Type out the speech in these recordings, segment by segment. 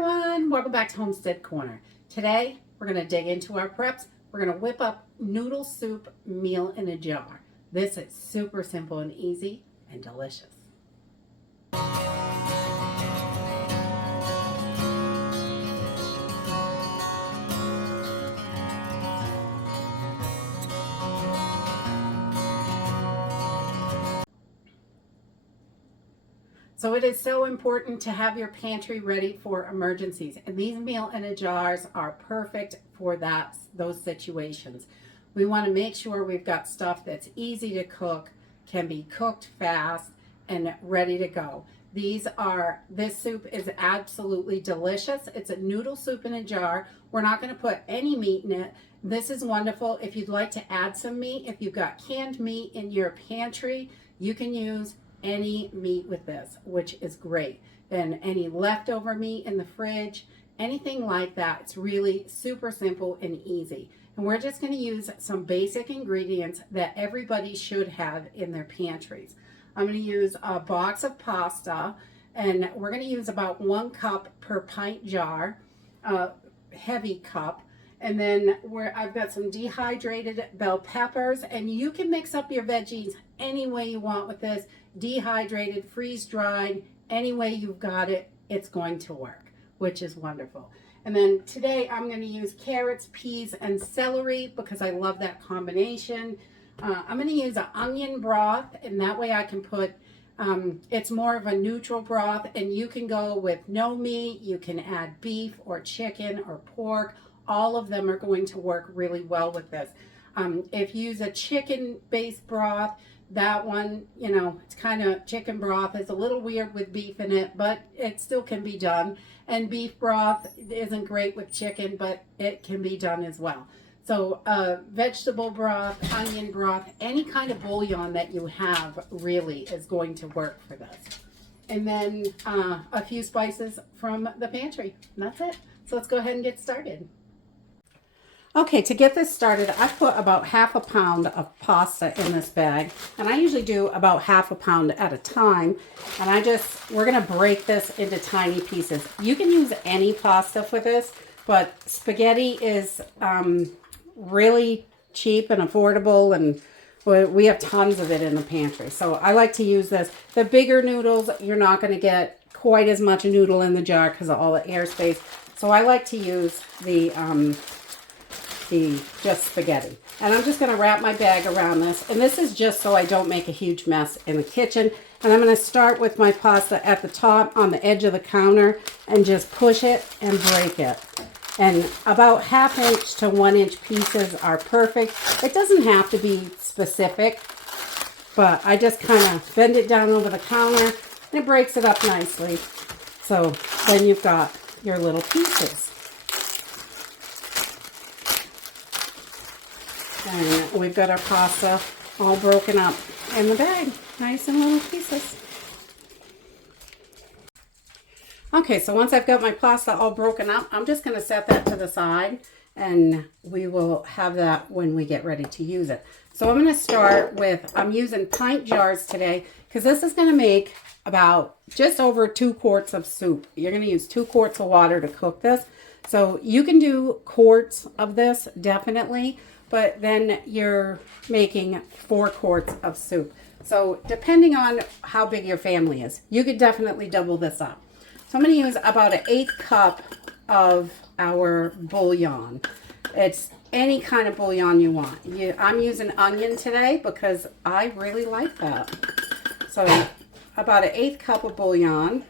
everyone, welcome back to Homestead Corner. Today we're going to dig into our preps. We're going to whip up noodle soup meal in a jar. This is super simple and easy and delicious. So it is so important to have your pantry ready for emergencies. And these meal in a jars are perfect for those situations. We want to make sure we've got stuff that's easy to cook, can be cooked fast, and ready to go. This soup is absolutely delicious. It's a noodle soup in a jar. We're not going to put any meat in it. This is wonderful if you'd like to add some meat. If you've got canned meat in your pantry, you can use any meat with this, which is great. And any leftover meat in the fridge, anything like that. It's really super simple and easy. And we're just going to use some basic ingredients that everybody should have in their pantries. I'm going to use a box of pasta, and we're going to use about 1 cup per pint jar, heavy cup. And then I've got some dehydrated bell peppers, and you can mix up your veggies any way you want with this. Dehydrated, freeze-dried, any way you've got it, it's going to work, which is wonderful. And then today I'm going to use carrots, peas, and celery because I love that combination. I'm going to use an onion broth, and that way I can put, it's more of a neutral broth, and you can go with no meat. You can add beef or chicken or pork. All of them are going to work really well with this. If you use a chicken-based broth, that one, it's kind of, chicken broth is a little weird with beef in it, but it still can be done. And beef broth isn't great with chicken, but it can be done as well. So vegetable broth, onion broth, any kind of bouillon that you have really is going to work for this. And then a few spices from the pantry. And that's it. So let's go ahead and get started. Okay, to get this started, I put about 1/2 pound of pasta in this bag, and I usually do about 1/2 pound at a time. And we're gonna break this into tiny pieces. You can use any pasta for this, but spaghetti is really cheap and affordable, and we have tons of it in the pantry. So I like to use this. The bigger noodles, you're not gonna get quite as much noodle in the jar because of all the airspace. So I like to use the just spaghetti. And I'm just going to wrap my bag around this. And this is just so I don't make a huge mess in the kitchen. And I'm going to start with my pasta at the top on the edge of the counter and just push it and break it. And about 1/2 inch to 1 inch pieces are perfect. It doesn't have to be specific, but I just kind of bend it down over the counter and it breaks it up nicely. So then you've got your little pieces. And we've got our pasta all broken up in the bag, nice in little pieces. Okay, so once I've got my pasta all broken up, I'm just going to set that to the side, and we will have that when we get ready to use it. So I'm going to start with, I'm using pint jars today because this is going to make about just over 2 quarts of soup. You're going to use 2 quarts of water to cook this. So you can do quarts of this, definitely. But then you're making 4 quarts of soup. So depending on how big your family is, you could definitely double this up. So I'm going to use about 1/8 cup of our bouillon. It's any kind of bouillon you want. I'm using onion today because I really like that. So about 1/8 cup of bouillon.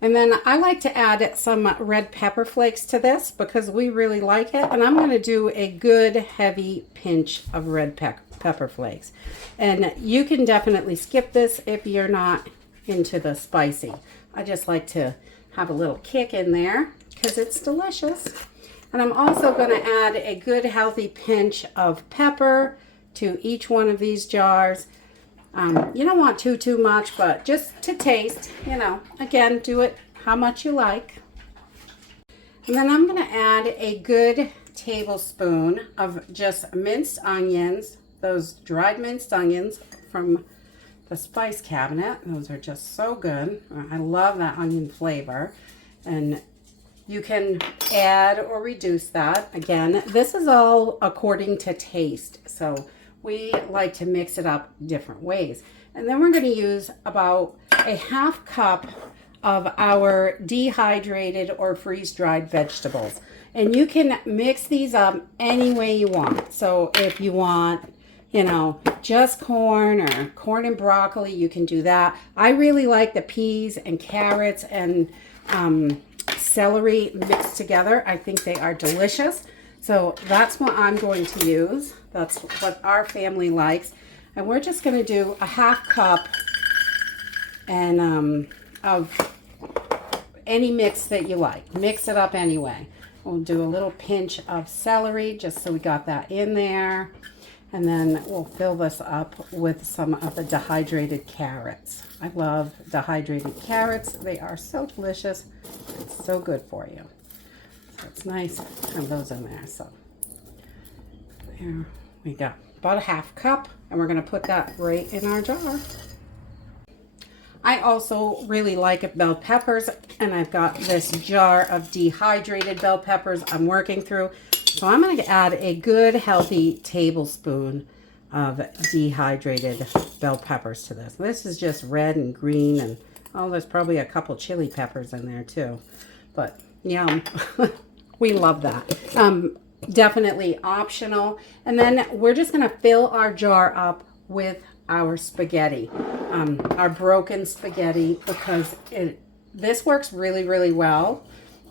And then I like to add some red pepper flakes to this because we really like it. And I'm going to do a good heavy pinch of red pepper flakes. And you can definitely skip this if you're not into the spicy. I just like to have a little kick in there because it's delicious. And I'm also going to add a good healthy pinch of pepper to each one of these jars. You don't want too much, but just to taste, again, do it how much you like. And then I'm going to add a good tablespoon of just minced onions, those dried minced onions from the spice cabinet. Those are just so good. I love that onion flavor. And you can add or reduce that. Again, this is all according to taste. So we like to mix it up different ways. And then we're going to use about a half cup of our dehydrated or freeze-dried vegetables. And you can mix these up any way you want. So if you want, you know, just corn or corn and broccoli, you can do that. I really like the peas and carrots and celery mixed together. I think they are delicious. So that's what I'm going to use. That's what our family likes. And we're just going to do a half cup and of any mix that you like. Mix it up anyway. We'll do a little pinch of celery just so we got that in there. And then we'll fill this up with some of the dehydrated carrots. I love dehydrated carrots. They are so delicious. It's so good for you. So it's nice to have those in there. So there we go. About a half cup. And we're going to put that right in our jar. I also really like bell peppers, and I've got this jar of dehydrated bell peppers I'm working through. So I'm going to add a good healthy tablespoon of dehydrated bell peppers to this. This is just red and green, and oh, there's probably a couple chili peppers in there too. But yum. We love that. Definitely optional. And then we're just going to fill our jar up with our spaghetti, our broken spaghetti, because this works really, really well.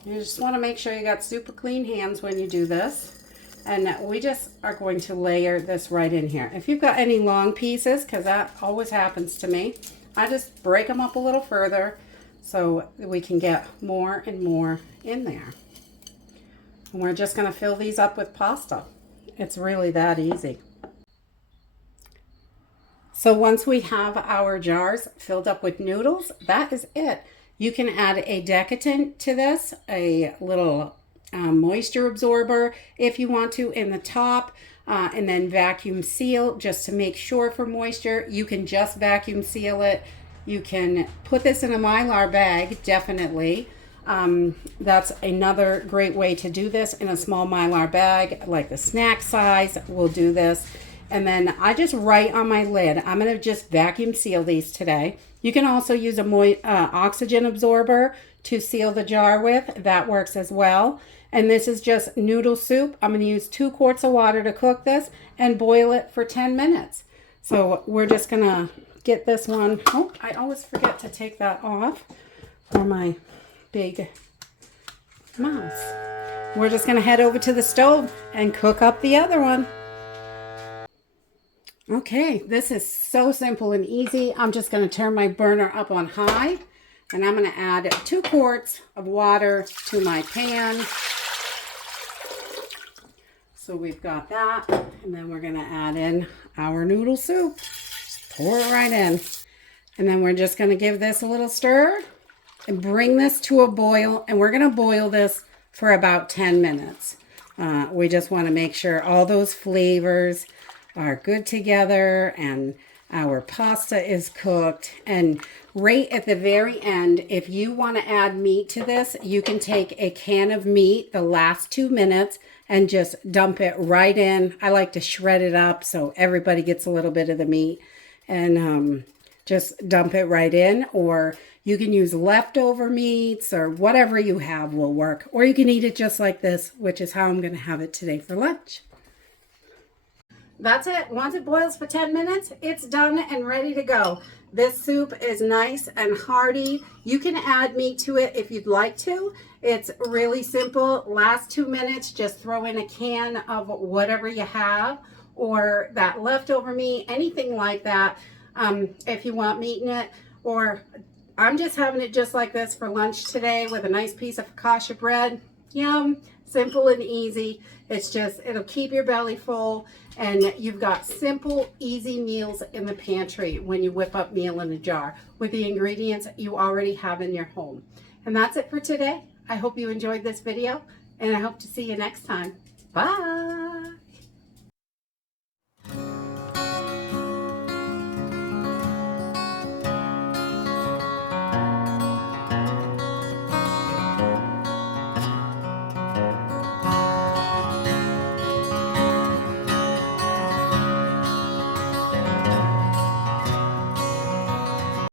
You just want to make sure you got super clean hands when you do this. And we just are going to layer this right in here. If you've got any long pieces, because that always happens to me, I just break them up a little further so we can get more and more in there. And we're just going to fill these up with pasta. It's really that easy. So once we have our jars filled up with noodles, that is it. You can add a decadent to this, a little moisture absorber if you want to in the top, and then vacuum seal just to make sure for moisture. You can just vacuum seal it. You can put this in a Mylar bag, definitely. That's another great way to do this, in a small Mylar bag, like the snack size. We'll do this. And then I just write on my lid. I'm going to just vacuum seal these today. You can also use a oxygen absorber to seal the jar with. That works as well. And this is just noodle soup. I'm going to use 2 quarts of water to cook this and boil it for 10 minutes. So we're just going to get this one. Oh, I always forget to take that off for my big mouse. We're just going to head over to the stove and cook up the other one. Okay, this is so simple and easy. I'm just going to turn my burner up on high, and I'm going to add 2 quarts of water to my pan. So we've got that, and then we're going to add in our noodle soup. Just pour it right in. And then we're just going to give this a little stir and bring this to a boil, and we're going to boil this for about 10 minutes. We just want to make sure all those flavors are good together and our pasta is cooked. And right at the very end, if you want to add meat to this, you can take a can of meat the last 2 minutes and just dump it right in. I like to shred it up so everybody gets a little bit of the meat, and just dump it right in. Or you can use leftover meats, or whatever you have will work. Or you can eat it just like this, which is how I'm going to have it today for lunch. That's it. Once it boils for 10 minutes, it's done and ready to go. This soup is nice and hearty. You can add meat to it if you'd like to. It's really simple. Last 2 minutes, just throw in a can of whatever you have, or that leftover meat, anything like that, if you want meat in it. Or I'm just having it just like this for lunch today with a nice piece of focaccia bread. Yum. Simple and easy. It's just, it'll keep your belly full, and you've got simple, easy meals in the pantry when you whip up meal in a jar with the ingredients you already have in your home. And that's it for today. I hope you enjoyed this video, and I hope to see you next time. Bye.